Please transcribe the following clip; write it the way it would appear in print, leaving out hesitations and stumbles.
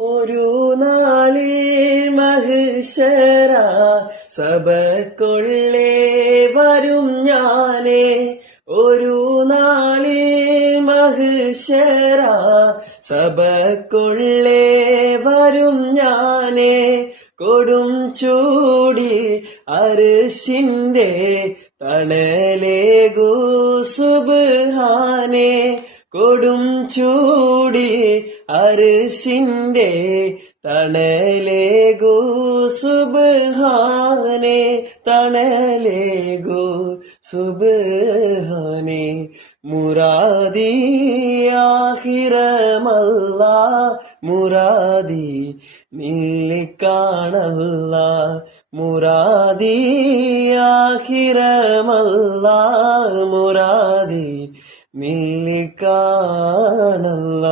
ഒരു നാളിൽ മഹിഷര സഭയ്ക്കുള്ളേ വരും ഞാനേ. ഒരു നാളിൽ മഹിഷര സഭയ്ക്കുള്ളേ വരും ഞാനേ. കൊടും ചൂടിൽ അരിശിന്റെ തണലേകൂ സുബ്ഹാനേ. കൊടും ചൂടിൽ അരിശിന്റെ തണലേകൂ സുബ്ഹാനേ. തണലേകൂ സുബ്ഹാനേ. മുറാദി ആഖിറമല്ല മുറാദി നില്ലിക്കാണല്ല. മുറാദി ആഖിറമല്ല മുറാദി നില്ലിക്കാണല്ല.